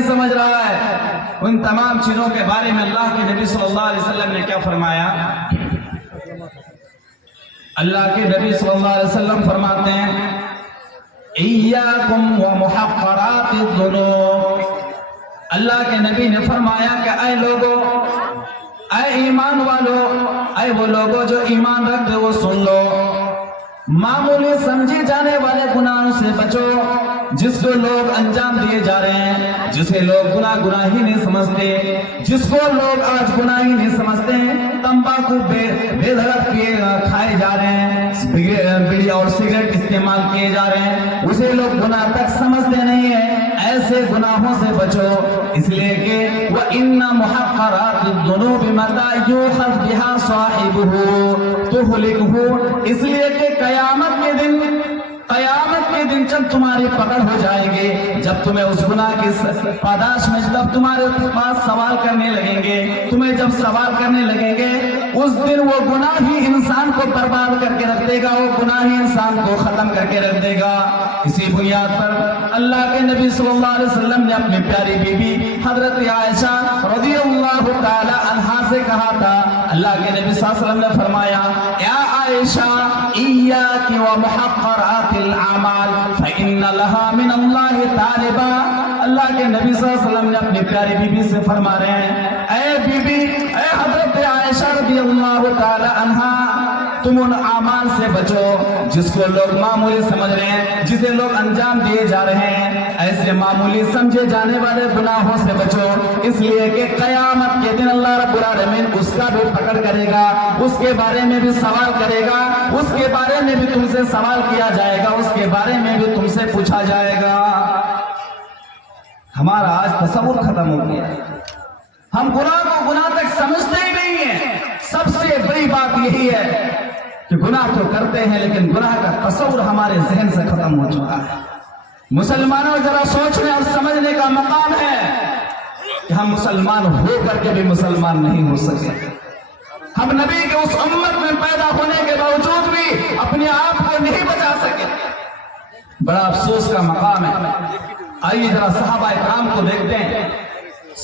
نہیں سمجھ رہا ہے، ان تمام چیزوں کے بارے میں اللہ کے نبی صلی اللہ علیہ وسلم نے کیا فرمایا؟ اللہ کے نبی صلی اللہ علیہ وسلم فرماتے ہیں ایاکم ومحقرات الذنوب۔ اللہ کے نبی نے فرمایا کہ اے لوگو، اے ایمان والو، اے وہ لوگو جو ایمان رکھتے وہ سن لو، معمولی سمجھے جانے والے گناہوں سے بچو جس کو لوگ انجام دیے جا رہے ہیں، جسے لوگ گناہ ہی نہیں سمجھتے، جس کو لوگ آج گناہ ہی نہیں سمجھتے، تمباکو بے دھڑک کھائے جا رہے ہیں، بیڑی اور سگریٹ استعمال کیے جا رہے ہیں، اسے لوگ گناہ تک سمجھتے نہیں ہیں۔ ایسے گناہوں سے بچو، اس لیے کہ وَإِنَّ مُحَقَّرَاتِ الذُّنُوبِ مَتَىٰ يُؤْخَذْ بِهَا صَاحِبُهُ تُهْلِكُهُ، اس لیے کہ قیامت کے دن جب تمہاری پکڑ ہو جائے گی، جب تمہیں اس گناہ کی پاداش میں جب تمہارے پاس سوال کرنے لگیں گے، تمہیں جب سوال کرنے لگیں گے، اس دن وہ گناہ ہی انسان کو برباد کر کے رکھ دے گا، وہ گناہ ہی انسان کو ختم کر کے رکھ دے گا۔ اسی بنیاد پر اللہ کے نبی صلی اللہ علیہ وسلم نے اپنی پیاری بی بی حضرت عائشہ رضی اللہ تعالی عنہا سے کہا تھا، اللہ کے نبی صلی اللہ علیہ وسلم نے فرمایا یا عائشہ ایاک ومحقرات الاعمال فإن لها من اللہ طالبا۔ اللہ کے نبی صلی اللہ علیہ وسلم نے اپنی پیاری بی بی سے فرما رہے ہیں اے بی بی، اے حضرت عائشہ رضی اللہ تعالی عنہا، تم ان اعمال سے بچو جس کو لوگ معمولی سمجھ رہے ہیں، جسے لوگ انجام دیے جا رہے ہیں، ایسے معمولی سمجھے جانے والے گناہوں سے بچو، اس لیے کہ قیامت کے دن اللہ رب العالمین اس کا بھی پکڑ کرے گا، اس کے بارے میں بھی سوال کرے گا، اس کے بارے میں بھی تم سے سوال کیا جائے گا، اس کے بارے میں بھی تم سے پوچھا جائے گا۔ ہمارا آج تصور ختم ہو گیا، ہم گناہ کو گناہ تک سمجھتے ہی نہیں ہیں۔ سب سے بڑی بات یہی ہے کہ گناہ تو کرتے ہیں لیکن گناہ کا تصور ہمارے ذہن سے ختم ہو چکا ہے۔ مسلمانوں ذرا سوچنے اور سمجھنے کا مقام ہے کہ ہم مسلمان ہو کر کے بھی مسلمان نہیں ہو سکے، ہم نبی کے اس امت میں پیدا ہونے کے باوجود بھی اپنے آپ کو نہیں بچا سکے، بڑا افسوس کا مقام ہے۔ آئیے ذرا صحابہ اکرام کو دیکھتے ہیں،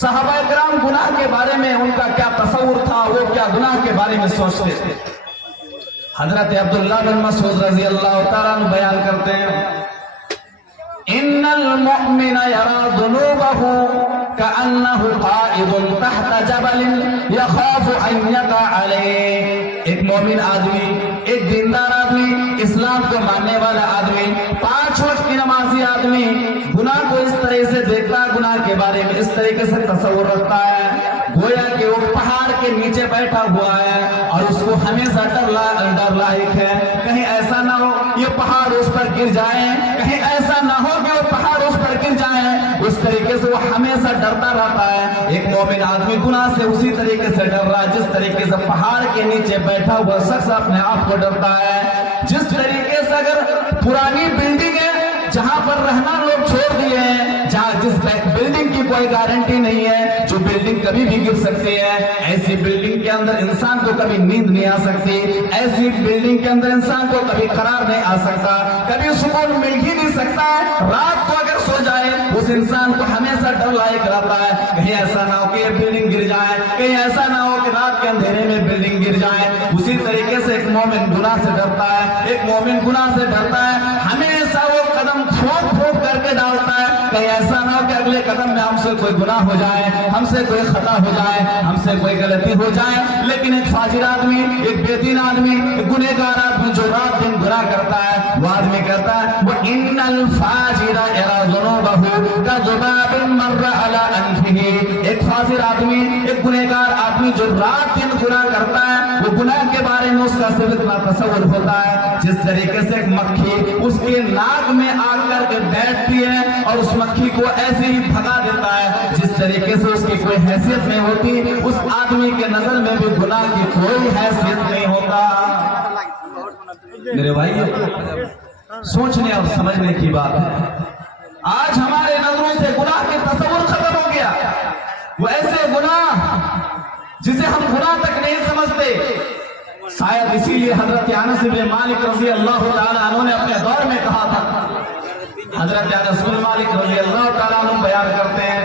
صحابہ اکرام گناہ کے بارے میں ان کا کیا تصور تھا، وہ کیا گناہ کے بارے میں سوچتے تھے۔ حضرت عبداللہ بن مسعود رضی اللہ تعالیٰ عنہ بیان کرتے ہیں ان المؤمن يرى ذنوبه كأنه قائد تحت جبل يخاف ان يقع عليه۔ ایک مومن آدمی، ایک دیندار آدمی، اسلام کو ماننے والا آدمی، 5 وقت کی نمازی آدمی گناہ کو اس طرح سے دیکھتا ہے، گناہ کے بارے میں اس طریقے سے تصور رکھتا ہے گویا کہ وہ پہاڑ کے نیچے بیٹھا ہوا ہے اور اس کو ہمیشہ ڈر لاحق ہے، کہیں ایسا نہ ہو یہ پہاڑ اس پر گر جائیں، کہیں ایسا نہ ہو کہ وہ پہاڑ اس پر گر جائیں، اس طریقے سے وہ ہمیشہ ڈرتا رہتا ہے۔ ایک مومن آدمی گناہ سے اسی طریقے سے ڈر رہا ہے جس طریقے سے پہاڑ کے نیچے بیٹھا ہوا شخص اپنے آپ کو ڈرتا ہے۔ جس طریقے سے اگر پرانی بلڈنگ ہے جہاں پر رہنا لوگ چھوڑ دیے ہیں، جہاں جس بلڈنگ کی کوئی گارنٹی نہیں ہے، جو بلڈنگ کبھی بھی گر سکتی ہے، ایسی بلڈنگ کے اندر انسان کو کبھی نیند نہیں آ سکتی، ایسی بلڈنگ کے اندر انسان کو کبھی قرار نہیں آ سکتا، کبھی سکون مل ہی نہیں سکتا۔ رات کو اگر سو جائے اس انسان کو ہمیشہ ڈر لاحق رہتا ہے، کہیں ایسا نہ ہو کہ یہ بلڈنگ گر جائے، کہیں ایسا نہ ہو کہ رات کے اندھیرے میں بلڈنگ گر جائے۔ اسی طریقے سے ایک مومن گناہ سے ڈرتا ہے، ایک مومن گناہ سے ڈرتا ہے، ہمیشہ وہ قدم ٹھوک ٹھوک کر کے ڈالتا ہے، کہیں ایسا نہ ہو کہ اگلے قدم میں ہم سے کوئی گناہ ہو جائے، ہم سے کوئی خطا ہو جائے، ہم سے کوئی غلطی ہو جائے۔ لیکن ایک فاجر آدمی، ایک بے دین آدمی، ایک گنہگار آدمی جو رات دن گناہ کرتا ہے، وہ آدمی کہتا ہے وَإِنَّ الْفَاجِرَ يَرَى ذُنُوبَهُ كَذُبَابٍ مَرَّ عَلَىٰ أَنفِهِ۔ ایک فاجر آدمی، ایک گنہگار آدمی جو رات دن گناہ کرتا ہے، وہ گناہ کے بارے میں اس کا صرف اتنا تصور ہوتا ہے جس طریقے سے ایک مکھی اس کے ناک میں آ کر کے بیٹھتی ہے اور اس مکھی کو ایسے ہی بھگا دیتا ہے، جس طریقے سے اس کی کوئی حیثیت نہیں ہوتی، اس آدمی کے نظر میں بھی گناہ کی کوئی حیثیت نہیں ہوتا۔ میرے بھائی سوچنے اور سمجھنے کی بات ہے، آج ہمارے نظروں سے گناہ کے تصور ختم ہو گیا، وہ ایسے گناہ جسے ہم گناہ تک نہیں سمجھتے۔ شاید اسی لیے حضرت انس بن مالک رضی اللہ تعالیٰ عنہ نے اپنے دور میں کہا تھا، حضرت انس بن مالک رضی اللہ تعالیٰ عنہ بیان کرتے ہیں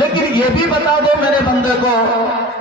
لیکن یہ بھی بتا دو میرے بندے کو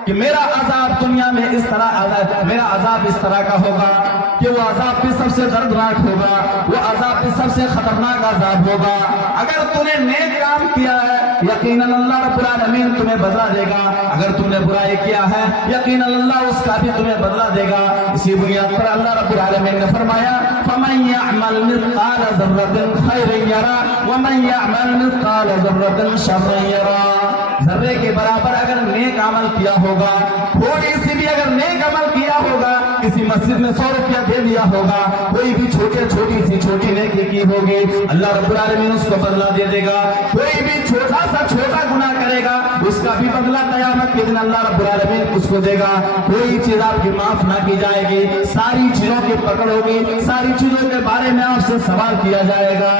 کہ میرا عذاب دنیا میں اس طرح کا ہوگا کہ وہ عذاب بھی سب سے دردناک ہوگا, وہ عذاب بھی سب سے خطرناک عذاب ہوگا. اگر تم نے نیک کام کیا ہے یقیناً اللہ رب العالمین تمہیں بدلہ دے گا, اگر تم نے برائی کیا ہے یقیناً اللہ اس کا بھی تمہیں بدلہ دے گا. اسی بنیاد پر اللہ رب العالمین نے فرمایا فَمَن يَعْمَلْ مِثْقَالَ ذَرَّةٍ خَيْرًا يَرَهُ وَمَن يَعْمَلْ مِثْقَالَ ذَرَّةٍ شَرًّا يَرَهُ. ذرے کے برابر اگر نیک عمل کیا ہوگا, تھوڑی سی بھی اگر نیک عمل کیا ہوگا, کسی مسجد میں 100 روپیہ دے دیا ہوگا, کوئی بھی چھوٹی نیکی کی ہوگی, اللہ رب العالمین اس کو بدلہ دے دے گا. کوئی بھی چھوٹا گناہ کرے گا اس کا بھی بدلہ قیامت کے دن اللہ رب العالمین اس کو دے گا. کوئی چیز آپ کی معاف نہ کی جائے گی, ساری چیزوں کی پکڑ ہوگی, ساری چیزوں کے بارے میں آپ سے سوال کیا جائے گا.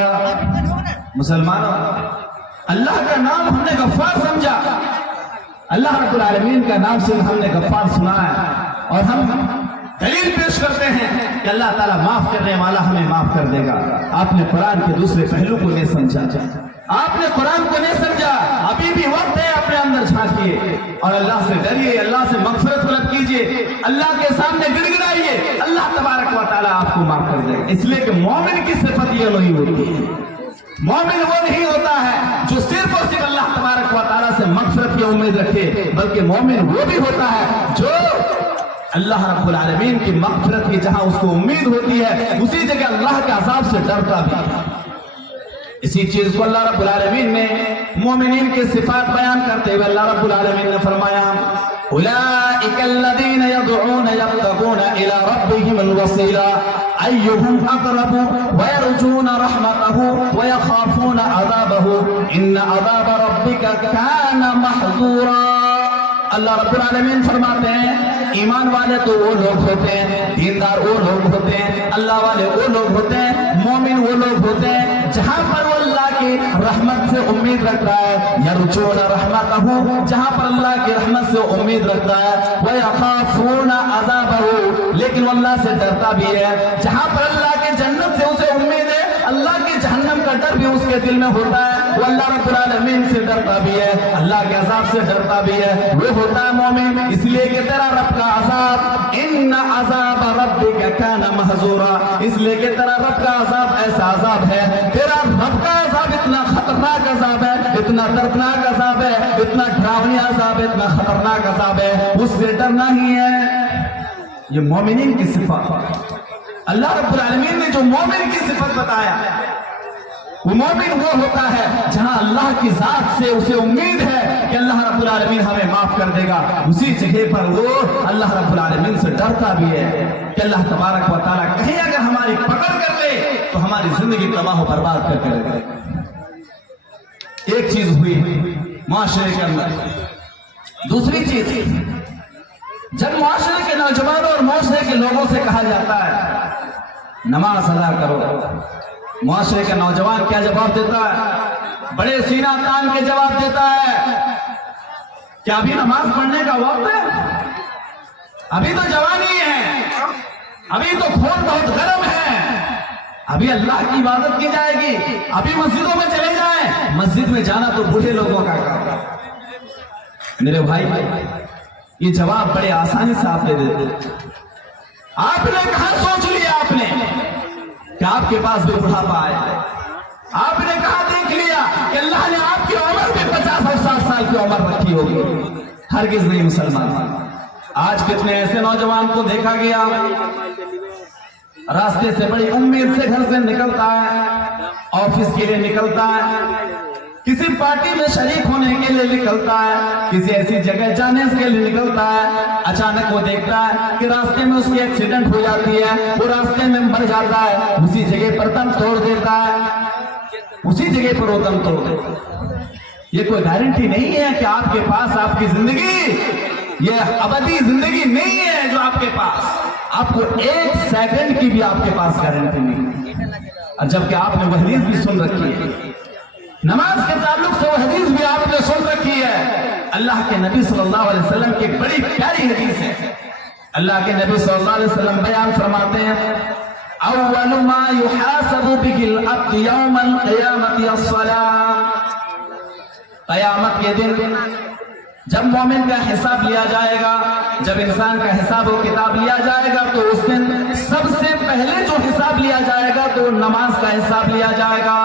مسلمانوں, اللہ کا نام ہم نے غفار سمجھا, اللہ رب العالمین کا نام صرف ہم نے غفار سنا ہے, اور ہم دلیل پیش کرتے ہیں کہ اللہ تعالیٰ معاف کرنے والا ہمیں معاف کر دے گا. آپ نے قرآن کے دوسرے پہلو کو نہیں سمجھا, آپ نے قرآن کو نہیں سمجھا. ابھی بھی وقت ہے, اپنے اندر جھانکیے اور اللہ سے ڈریے, اللہ سے مغفرت طلب کیجیے, اللہ کے سامنے گڑ گڑائیے, اللہ تبارک و تعالیٰ آپ کو معاف کر دے گا. اس لیے کہ مومن کی صفت یہ نہیں ہوتی ہے. مومن وہ نہیں ہوتا ہے جو صرف اور صرف اللہ تبارک و تعالیٰ سے مغفرت کی امید رکھے, بلکہ مومن وہ بھی ہوتا ہے جو اللہ رب العالمین کی مغفرت کی جہاں اس کو امید ہوتی ہے اسی جگہ اللہ کے عذاب سے ڈرتا بھی ہے. اسی چیز کو اللہ رب العالمین نے مومنین کے صفات بیان کرتے ہوئے اللہ رب العالمین نے فرمایا اولئک الذین یدعون یبتغون الی ربہم الوسیلہ ایہم اقرب ویرجون رحمتہ ویخافون عذابہ ان عذاب ربک کان محذورا. اللہ رب العالمین فرماتے ہیں ایمان والے تو وہ لوگ ہوتے ہیں, دیندار وہ لوگ ہوتے ہیں, اللہ والے وہ لوگ ہوتے ہیں, مومن وہ لوگ ہوتے ہیں جہاں پر وہ اللہ کی رحمت سے امید رکھتا ہے, یرجون رحمتہ, جہاں پر اللہ کی رحمت سے امید رکھتا ہے, ویخافون عذابہ, لیکن وہ اللہ سے ڈرتا بھی ہے. جہاں پر اللہ کی جنت سے اسے امید ہے, اللہ کی جہنم کا ڈر بھی اس کے دل میں ہوتا ہے, وہ اللہ رب العالمین سے ڈرتا بھی ہے, اللہ کے عذاب سے ڈرتا بھی ہے, وہ ہوتا ہے مومن. اس لیے کہ تیرا رب کا عذاب, ان عذاب ربک کان محذورا, اس لیے کہ تیرا رب کا عذاب ایسا عذاب ہے, تیرا رب کا عذاب اتنا خطرناک عذاب ہے, اتنا دردناک عذاب ہے, اتنا ڈراؤنی عذاب ہے, اتنا خطرناک عذاب ہے, اس سے ڈرنا ہی ہے. یہ مومنین کی صفات, اللہ رب العالمین نے جو مومن کی صفت بتایا, وہ مومن وہ ہوتا ہے جہاں اللہ کی ذات سے اسے امید ہے کہ اللہ رب العالمین ہمیں معاف کر دے گا. اسی جگہ پر وہ اللہ رب العالمین سے ڈرتا بھی ہے کہ اللہ تبارک و تعالیٰ کہیں اگر ہماری پکڑ کر لے تو ہماری زندگی تباہ و برباد کر کے رکھ دے. ایک چیز ہوئی معاشرے کے اندر. دوسری چیز, جب معاشرے کے نوجوانوں اور معاشرے کے لوگوں سے کہا جاتا ہے نماز ادا کرو, معاشرے کا نوجوان کیا جواب دیتا ہے؟ بڑے سینہ تان کے جواب دیتا ہے, کیا ابھی نماز پڑھنے کا وقت ہے؟ ابھی تو جوانی ہے, ابھی تو خون بہت گرم ہے, ابھی اللہ کی عبادت کی جائے گی, ابھی مسجدوں میں چلے جائیں. مسجد میں جانا تو بوڑھے لوگوں کا کام ہے. میرے بھائی, یہ جواب بڑے آسانی سے آپ دے دیتے. آپ نے کہاں سوچ لیا آپ نے کہ آپ کے پاس بھی بڑھاپا آیا, آپ نے کہاں دیکھ لیا کہ اللہ نے آپ کی عمر بھی 50 اور 60 سال کی عمر رکھی ہوگی؟ ہرگز نہیں مسلمان. آج کتنے ایسے نوجوان کو دیکھا گیا راستے سے بڑی امید سے گھر سے نکلتا ہے, آفس کے لیے نکلتا ہے, کسی پارٹی میں شریک ہونے کے لیے نکلتا ہے, کسی ایسی جگہ جانے کے لیے نکلتا ہے, اچانک وہ دیکھتا ہے کہ راستے میں اس کی ایکسیڈنٹ ہو جاتی ہے, وہ راستے میں مر جاتا ہے, اسی جگہ پر دم توڑ دیتا ہے, اسی جگہ پر وہ دم توڑ دیتا ہے. یہ کوئی گارنٹی نہیں ہے کہ آپ کے پاس آپ کی زندگی یہ ابدی زندگی نہیں ہے جو آپ کے پاس, آپ کو 1 سیکنڈ کی بھی آپ کے پاس گارنٹی نہیں ہے. جبکہ آپ نے وہ حدیث بھی سن رکھی ہے, نماز کے تعلق سے وہ حدیث بھی آپ نے سن رکھی ہے. اللہ کے نبی صلی اللہ علیہ وسلم کی بڑی پیاری حدیث ہے. اللہ کے نبی صلی اللہ علیہ وسلم بیان فرماتے ہیں اول ما يحاسب به العبد يوم القيامة الصلاة. قیامت کے دن جب مومن کا حساب لیا جائے گا، جب انسان کا حساب و کتاب لیا جائے گا، تو اس دن سب سے پہلے جو حساب لیا جائے گا تو نماز کا حساب لیا جائے گا۔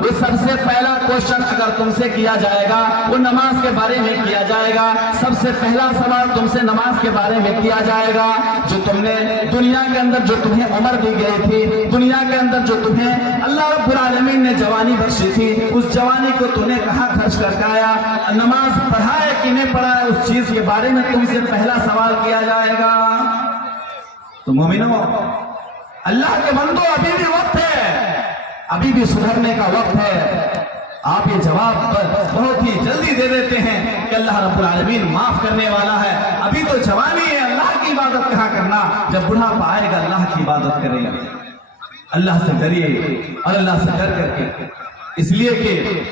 وہ سب سے پہلا کوشچن اگر تم سے کیا جائے گا وہ نماز کے بارے میں کیا جائے گا۔ سب سے پہلا سوال تم سے نماز کے بارے میں کیا جائے گا۔ جو تم نے دنیا کے اندر جو تمہیں عمر دی گئی تھی، دنیا کے اندر جو تمہیں اللہ رب العالمین نے جوانی بخشی تھی، اس جوانی کو تم نے کہاں خرچ کر کے آیا؟ نماز پڑھائے کہ نہیں پڑھائے، اس چیز کے بارے میں تم سے پہلا سوال کیا جائے گا۔ تو مومنوں، اللہ کے بندو، ابھی بھی وقت ہے، ابھی بھی سدھرنے کا وقت ہے۔ آپ یہ جواب بہت ہی جلدی دے دیتے ہیں کہ اللہ رب العالمین معاف کرنے والا ہے، ابھی تو جوانی ہے، اللہ کی عبادت کہاں کرنا، جب بڑھاپا آئے گا اللہ کی عبادت کریں گے۔ اللہ سے ڈریے اور اللہ سے ڈر کر کے، اس لیے کہ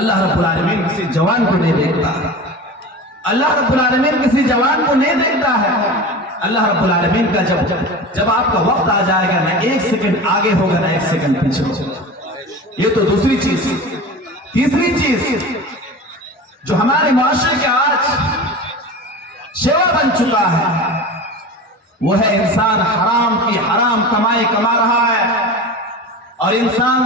اللہ رب العالمین کسی جوان کو نہیں دیکھتا، اللہ رب العالمین کسی جوان کو نہیں دیکھتا ہے۔ اللہ رب العالمین کا جب آپ کا وقت آ جائے گا، نہ ایک سیکنڈ آگے ہوگا نہ ایک سیکنڈ پیچھے ہوگا۔ یہ تو دوسری چیز۔ تیسری چیز جو ہمارے معاشرے کے آج شیوا بن چکا ہے وہ ہے انسان حرام کی حرام کمائی کما رہا ہے، اور انسان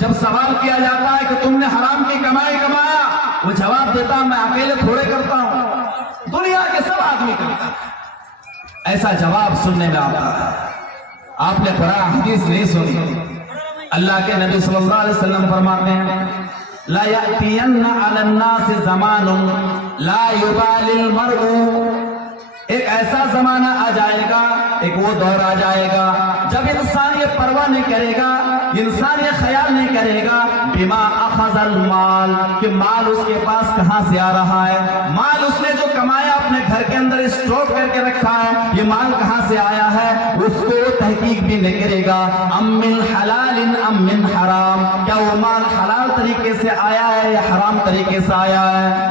جب سوال کیا جاتا ہے کہ تم نے حرام کی کمائی کمایا، وہ جواب دیتا میں اکیلے تھوڑے کرتا ہوں، دنیا کے سب آدمی کرتا ہے۔ ایسا جواب سننے میں آتا ہے۔ آپ نے قرآن حدیث نہیں سنی۔ اللہ کے نبی صلی اللہ علیہ وسلم فرماتے ہیں لا یأتین علی الناس زمان لا یبالی المرء، ایک ایسا زمانہ آ جائے گا، ایک وہ دور آ جائے گا جب انسان یہ پرواہ نہیں کرے گا، انسان یہ خیال نہیں کرے گا بما اخذ المال، کہ مال اس کے پاس کہاں سے آ رہا ہے، مال اس نے جو کمایا اپنے گھر کے اندر اسٹور کر کے رکھا ہے، یہ مال کہاں سے آیا ہے، اس کو وہ تحقیق بھی نہیں کرے گا۔ ام من حلال ام من حرام، کیا وہ مال حلال طریقے سے آیا ہے یا حرام طریقے سے آیا ہے۔